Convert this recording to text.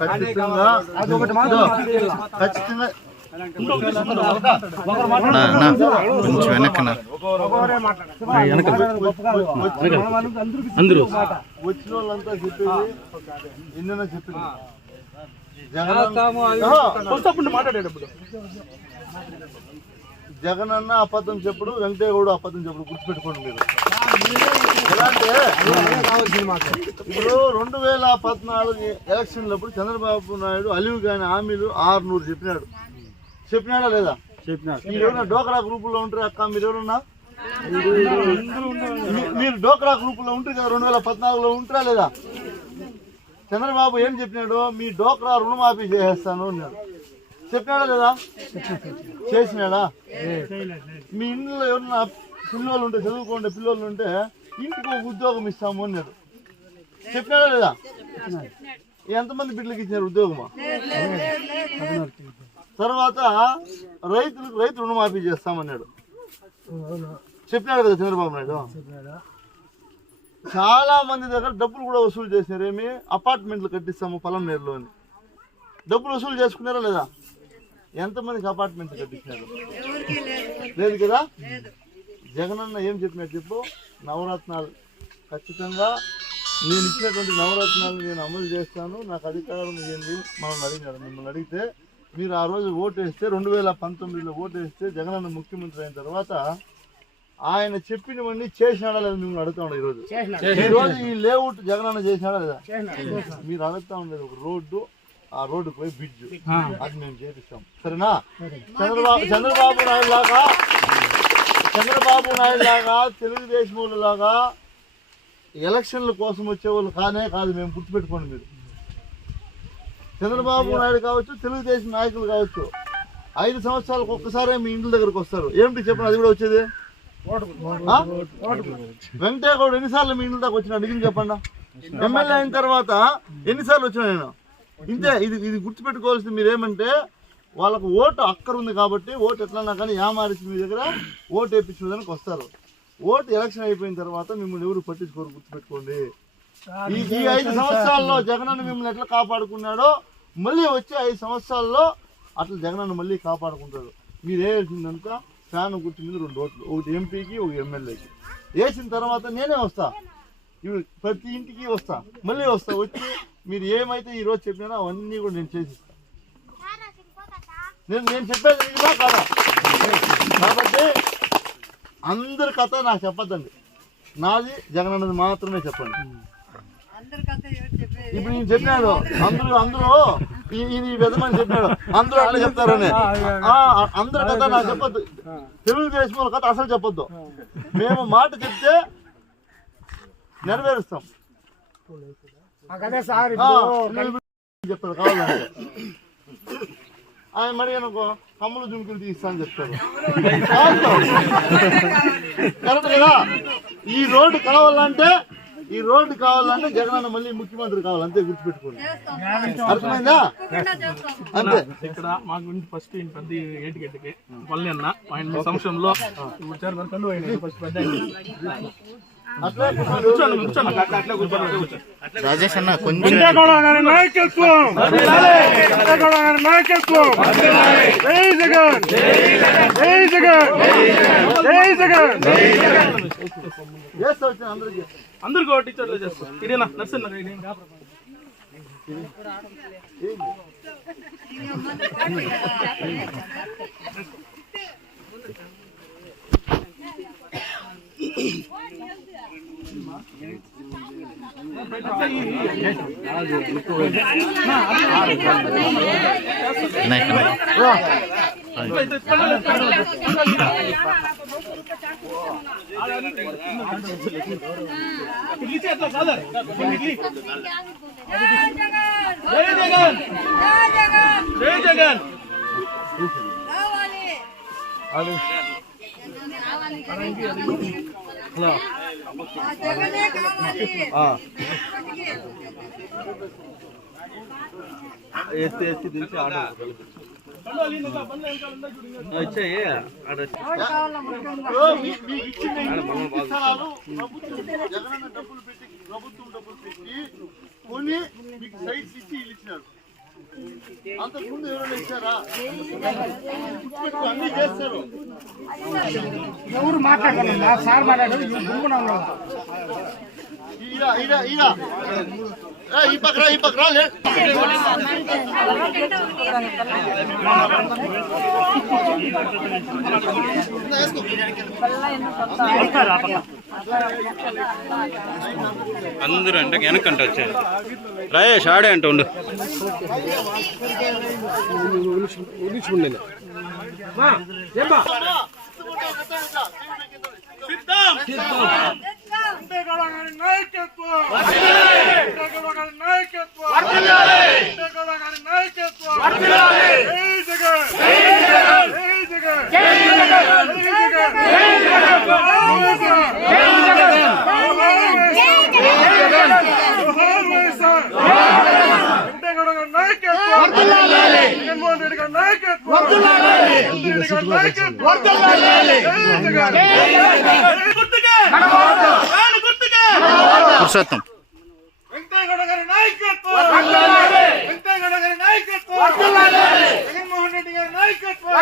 ఖచ్చితంగా ఖచ్చితంగా నా నా కొంచెం వెనక్కన అందరూ వచ్చిన వాళ్ళంతా చెప్పేది ఎన్నైనా చెప్పింది జగన్ మాట్లాడేటప్పుడు జగన్ అన్న అబద్ధం చెప్పుడు వెంకటేగౌడు అబద్ధం చెప్పుడు గుర్తుపెట్టుకోండి మీరు. ఇప్పుడు రెండు వేల పద్నాలుగు ఎలక్షన్లప్పుడు చంద్రబాబు నాయుడు అలివి కాని హామీలు ఆరునూరు చెప్పినాడు. చెప్పినాడా లేదా? చెప్పినాడు. మీరు ఎవరైనా డోకరా గ్రూపుల్లో ఉంటారు అక్క? మీరు ఎవరున్నా? మీ- మీరు డోకరా గ్రూపులో ఉంటారు కదా రెండు వేల పద్నాలుగులో ఉంటారా లేదా? చంద్రబాబు ఏం చెప్పినాడు మీ డోకరా రుణమాఫీ చేసేస్తాను అన్నాడు. చెప్పినాడా లేదా? చేసినాడా? మీ ఇంట్లో ఎవరన్నా పిల్లలు ఉంటే చదువుకోండి పిల్లలు ఉంటే ఇంటికి ఒక ఉద్యోగం ఇస్తాము అన్నాడు. చెప్పినాడా లేదా? ఎంతమంది బిడ్డలకి ఇచ్చినారు ఉద్యోగమా? తర్వాత రైతులకు రైతు రుణమాఫీ చేస్తామన్నాడు. చెప్పినాడు కదా చంద్రబాబు నాయుడు. చాలా మంది దగ్గర డబ్బులు కూడా వసూలు చేసినారు ఏమి అపార్ట్మెంట్లు కట్టిస్తాము పొలం నేరులో అని. డబ్బులు వసూలు చేసుకున్నారా లేదా? ఎంతమందికి అపార్ట్మెంట్లు కట్టించినారు? లేదు. కదా? జగనన్న ఏం చెప్పినట్టు చెప్పు? నవరత్నాలు. ఖచ్చితంగా నేను ఇచ్చినటువంటి నవరత్నాలు నేను అమలు చేస్తాను. నాకు అధికారం ఏంది? మనం అడిగినాడు మిమ్మల్ని అడిగితే మీరు ఆ రోజు ఓటు వేస్తే రెండు వేల పంతొమ్మిదిలో ఓటు వేస్తే జగనన్న ముఖ్యమంత్రి అయిన తర్వాత ఆయన చెప్పినవన్నీ చేసినాడా లేదా మిమ్మల్ని అడుగుతా ఉండదు ఈరోజు? ఈ రోజు ఈ లేఅవుట్ జగనన్న చేసినాడా లేదా? మీరు అడుగుతా ఉండేది ఒక రోడ్డు ఆ రోడ్డు పోయి బ్రిడ్జ్ అది మేము చేపిస్తాం. సరేనా? చంద్రబాబు చంద్రబాబు నాయుడు లాగా చంద్రబాబు నాయుడు లాగా తెలుగుదేశం వాళ్ళ లాగా ఎలక్షన్ల కోసం వచ్చే వాళ్ళు కానే కాదు మేము గుర్తుపెట్టుకోండి మీరు. చంద్రబాబు నాయుడు కావచ్చు తెలుగుదేశం నాయకులు కావచ్చు. ఐదు సంవత్సరాలకు ఒక్కసారే మీ ఇంటి దగ్గరకు వస్తారు. ఏమిటి చెప్పండి? అది కూడా వచ్చేది? ఆ? వెంకటేగౌడ ఎన్నిసార్లు మీ ఇంటి దాకా వచ్చిన? అడిగింది చెప్పండి. ఎమ్మెల్యే అయిన తర్వాత ఎన్నిసార్లు వచ్చినా నేను? ఇంతే ఇది ఇది గుర్తుపెట్టుకోవాల్సింది మీరు ఏమంటే వాళ్ళకు ఓటు అక్కర ఉంది కాబట్టి ఓటు ఎట్లన్నా కానీ యామారిసి మీ దగ్గర ఓటు వేయించుకోవడానికి వస్తారు. ఓటు ఎలక్షన్ అయిపోయిన తర్వాత మిమ్మల్ని ఎవరు పట్టించుకోరు గుర్తుపెట్టుకోండి. ఈ ఐదు సంవత్సరాల్లో జగనన్న మిమ్మల్ని ఎట్లా కాపాడుకున్నాడో మళ్ళీ వచ్చే ఐదు సంవత్సరాల్లో అట్లా జగనన్న మళ్ళీ కాపాడుకుంటాడు. మీరు వేయాల్సిందంతా ఫ్యాన్ గుర్తు మీద రెండు ఓట్లు. ఒకటి ఎంపీకి ఒక ఎమ్మెల్యేకి. వేసిన తర్వాత నేనే వస్తా. ఇవి ప్రతి ఇంటికి వస్తా. మళ్ళీ వస్తా. వచ్చి మీరు ఏమైతే ఈరోజు చెప్పినా అవన్నీ కూడా నేను చేసిస్తా. నేను నేను చెప్పేది నిజమా కాదా కాబట్టి అందరి కథ నాకు చెప్పద్దండి. నాది జగనన్నది మాత్రమే చెప్పండి. ఇప్పుడు నేను చెప్పినాడు అందరూ అందరూ ఈ విధమని చెప్పినాడు అందరూ అట్లా చెప్తారని. ఆ, అందరి కథ నాకు చెప్పొద్దు. తెలుగుదేశం వాళ్ళ కథ అసలు చెప్పొద్దు. మేము మాట చెప్తే నెరవేరుస్తాం. ఆ, చెప్తాడు కావాలంటే. ఆయన మరి అనుకో కమ్ములు జుంకులు తీస్తా అని చెప్తాడు. కరెక్ట్ కదా? ఈ రోడ్డు కావాలంటే ఈ రోడ్డు కావాలంటే జగనన్న మళ్ళీ ముఖ్యమంత్రి కావాలి అంతే గుర్తుపెట్టుకోండి. అర్థమైందా? అంతే. ఇక్కడ మాకు ఫస్ట్ ఇంటి పెద్ద ఏటి గడ్డకి పల్లె అన్న ఆయన సంవత్సరంలో. ఫస్ట్ పెద్ద రాజేష్ అన్న కొంచెం నాయకత్వం నాయకత్వం జై జగన్ జై జగన్ జై జగన్ అందరికి ఒకటి ఇదేనా నర్సన్న కాపురం. నాయకన్న ఇడ్లీ ఇచ్చి అట్లా కాదా? ఇడ్లీ. జై జగన్ జై ఎత్తి ఎత్తి దించి స్థలాలు ప్రభుత్వం జగనన్న డబ్బులు పెట్టి ప్రభుత్వం డబ్బులు పెట్టి కొని మీకు సైట్స్ ఇచ్చి ఇచ్చినారు. అంతకుముందు ఎవరైనా ఇచ్చారా? అన్ని చేస్తారు. ఎవరు మాట్లాడారు సార్ మాట్లాడారు గుంపున ఉన్నారు ఈ పక్కన ఈ పక్కన లే అందరూ అంటే వెనకంట వచ్చారు. రాయేష్ ఆడే అంట ఉండు. ఇంతేకాడ గారి నాయకత్వం ఇంతేకాడ గారి నాయకత్వం ఇంతేకాడ గారి నాయకత్వం జై జగన్ జై జగన్ జై జగన్ జై జగన్ జై జగన్ ఇంతేకాడ గారి నాయకత్వం జగన్మోహన్ రెడ్డి గారి నాయకత్వం పురుషోత్తం వెంకటగౌడ గారి నాయకత్వం. వెంకటగౌడ గారి నాయకత్వం జగన్మోహన్ రెడ్డి గారి నాయకత్వం.